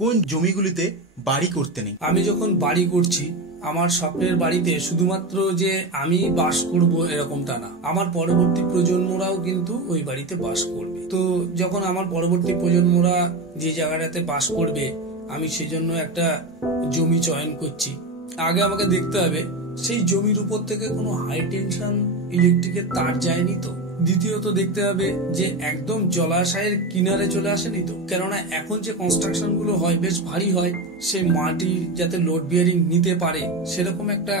কোন জমিগুলিতে বাড়ি করতে নেই? আমি যখন বাড়ি করছি, আমার স্বপ্নের বাড়িতে শুধুমাত্র যে আমি বাস করব এরকমটা না, আমার পরবর্তী প্রজন্মরাও কিন্তু ওই বাড়িতে বাস করবে। তো যখন আমার পরবর্তী প্রজন্মরা যে জায়গাটাতে বাস করবে, আমি সেজন্য একটা জমি চয়ন করছি। আগে আমাকে দেখতে হবে সেই জমির উপর থেকে কোনো হাই টেনশন ইলেকট্রিকের তার যায়নি তো। দ্বিতীয়ত দেখতে হবে যে একদম জলাশয়ের কিনারে চলে আসেনি তো, কেননা এখন যে কনস্ট্রাকশন গুলো হয় বেশ ভারী হয়, সেই মাটি যাতে লোড বিয়ারিং নিতে পারে সেরকম একটা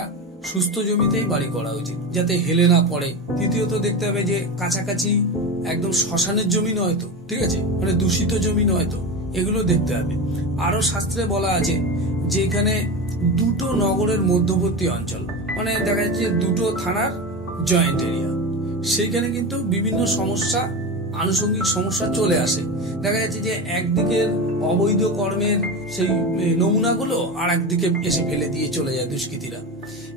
সুস্থ জমিতেই বাড়ি করা উচিত, যাতে হেলে না পড়ে। তৃতীয়ত দেখতে হবে যে কাছাকাছি একদম শ্মশানের জমি নয় তো, ঠিক আছে, মানে দূষিত জমি নয় তো, এগুলো দেখতে হবে। আরো শাস্ত্রে বলা আছে যে এখানে দুটো নগরের মধ্যবর্তী অঞ্চল, মানে দেখা যাচ্ছে দুটো থানার জয়েন্ট এরিয়া, সেইখানে কিন্তু বিভিন্ন সমস্যা, আনুষঙ্গিক সমস্যা চলে আসে। দেখা যাচ্ছে যে একদিকের অবৈধ কর্মের সেই নমুনাগুলো আর একদিকে এসে ফেলে দিয়ে চলে যায় দুষ্কৃতীরা।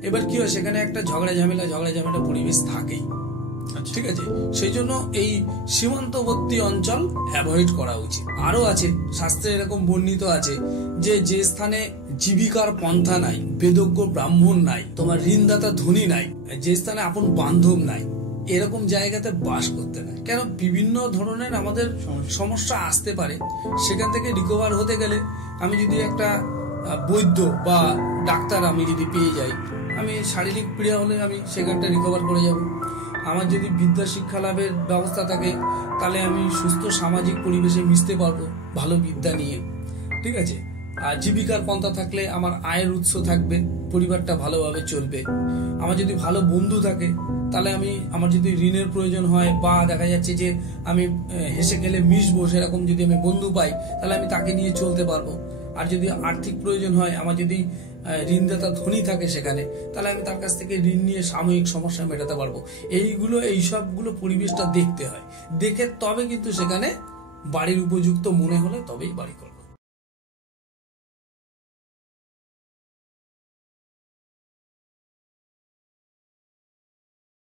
এবার কি হয়, সেখানে একটা ঝগড়া ঝামেলা পরিবেশ থাকেই, ঠিক আছে। সেই জন্য এই সীমান্তবর্তী অঞ্চল অ্যাভয়েড করা উচিত। আরো আছে শাস্ত্রে এরকম বর্ণিত আছে যে যে স্থানে জীবিকার পন্থা নাই, বেদজ্ঞ ব্রাহ্মণ নাই, তোমার ঋণদাতা ধনী নাই, যে স্থানে আপন বান্ধব নাই, এরকম জায়গাতে বাস করতে নাই। কেন, বিভিন্ন ধরনের আমাদের সমস্যা আসতে পারে। সেখান থেকে রিকভার হতে গেলে আমি যদি একটা বৈদ্য বা ডাক্তার আমি যদি পেয়ে যাই, আমি শারীরিক পীড়া হলে আমি সেখানটা রিকভার করে যাব। আমার যদি বিদ্যা শিক্ষা লাভের ব্যবস্থা থাকে, তাহলে আমি সুস্থ সামাজিক পরিবেশে মিশতে পারবো ভালো বিদ্যা নিয়ে, ঠিক আছে। আর জীবিকার পন্থা থাকলে আমার আয়ের উৎস থাকবে, পরিবারটা ভালোভাবে চলবে। আমার যদি ভালো বন্ধু থাকে, তাহলে আমার যদি ঋণের প্রয়োজন হয় বা দেখা যাচ্ছে যে আমি হেসে খেলে মিশবো, সেরকম যদি আমি বন্ধু পাই, তাহলে আমি তাকে নিয়ে চলতে পারবো। আর যদি আর্থিক প্রয়োজন হয়, আমার যদি ঋণদাতা ধনী থাকে সেখানে, তাহলে আমি তার কাছ থেকে ঋণ নিয়ে সাময়িক সমস্যা মেটাতে পারবো। এই সবগুলো পরিবেশটা দেখতে হয়, দেখে তবে কিন্তু সেখানে বাড়ির উপযুক্ত মনে হলে তবেই বাড়ি করবো।